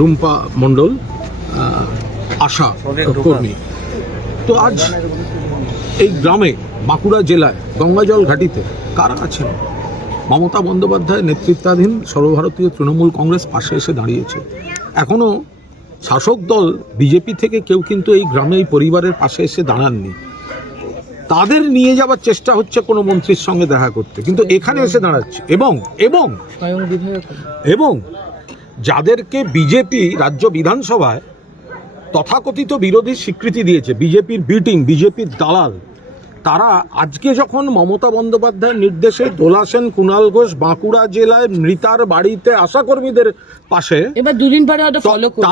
রুম্পা মণ্ডল, আশা কর্মী। তো আজ এই গ্রামে বাঁকুড়া জেলায় গঙ্গাজল ঘাটিতে কারা আছেন? মমতা বন্দ্যোপাধ্যায় নেতৃত্বাধীন সর্বভারতীয় তৃণমূল কংগ্রেস পাশে এসে দাঁড়িয়েছে। এখনও শাসক দল বিজেপি থেকে কেউ কিন্তু এই গ্রামে এই পরিবারের পাশে এসে দাঁড়াননি। তাদের নিয়ে যাওয়ার চেষ্টা হচ্ছে কোনো মন্ত্রীর সঙ্গে দেখা করতে, কিন্তু এখানে এসে দাঁড়াচ্ছে। এবং যাদেরকে বিজেপি রাজ্য বিধানসভায় তথাকথিত বিরোধী স্বীকৃতি দিয়েছে, বিজেপির বি টিম, বিজেপির দালাল, তারা আজকে যখন মমতা বন্দ্যোপাধ্যায়ের নির্দেশে দোলা সেন, কুণাল ঘোষ বাঁকুড়া জেলায় মৃতার বাড়িতে আশাকর্মীদের পাশে, এবার দুদিন পরে হয়তো ফলো করবে,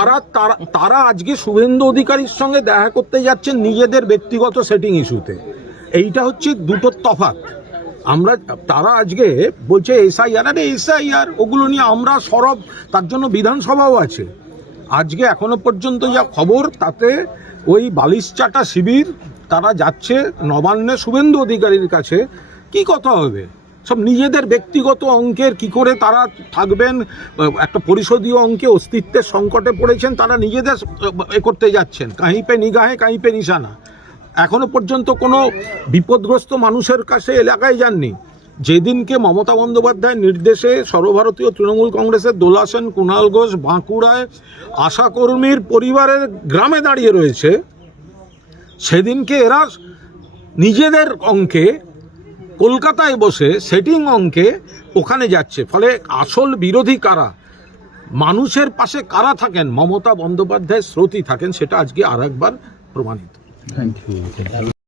তারা আজকে শুভেন্দু অধিকারীর সঙ্গে দেখা করতে যাচ্ছেন নিজেদের ব্যক্তিগত সেটিং ইস্যুতে। এইটা হচ্ছে দুটো তফাৎ। তারা আজকে বলছে এসআইআর, আরে এসআইআর ওগুলো নিয়ে আমরা সরব, তার জন্য বিধানসভাও আছে। আজকে এখনো পর্যন্ত যা খবর তাতে ওই বালিশচাটা শিবির তারা যাচ্ছে নবান্নে শুভেন্দু অধিকারীর কাছে। কি কথা হবে? সব নিজেদের ব্যক্তিগত অঙ্কের, কি করে তারা থাকবেন, একটা পরিষদীয় অঙ্কে অস্তিত্বের সংকটে পড়েছেন, তারা নিজেদের করতে যাচ্ছেন। কাहीं পে নিগাহে কাहीं পে নিশানা। এখনো পর্যন্ত কোনো বিপদগ্রস্ত মানুষের কাছে এলাকায় যাননি। যেদিনকে মমতা বন্দ্যোপাধ্যায়ের নির্দেশে সর্বভারতীয় তৃণমূল কংগ্রেসের দোলা সেন, কুণাল ঘোষ বাঁকুড়ায় আশাকর্মীর পরিবারের গ্রামে দাঁড়িয়ে রয়েছে, সেদিনকে এরা নিজেদের অঙ্কে কলকাতায় বসে সেটিং অঙ্কে ওখানে যাচ্ছে। ফলে আসল বিরোধী কারা, মানুষের পাশে কারা থাকেন, মমতা বন্দ্যোপাধ্যায়ের স্রোতই থাকেন, সেটা আজকে আর একবার প্রমাণিত। Thank you.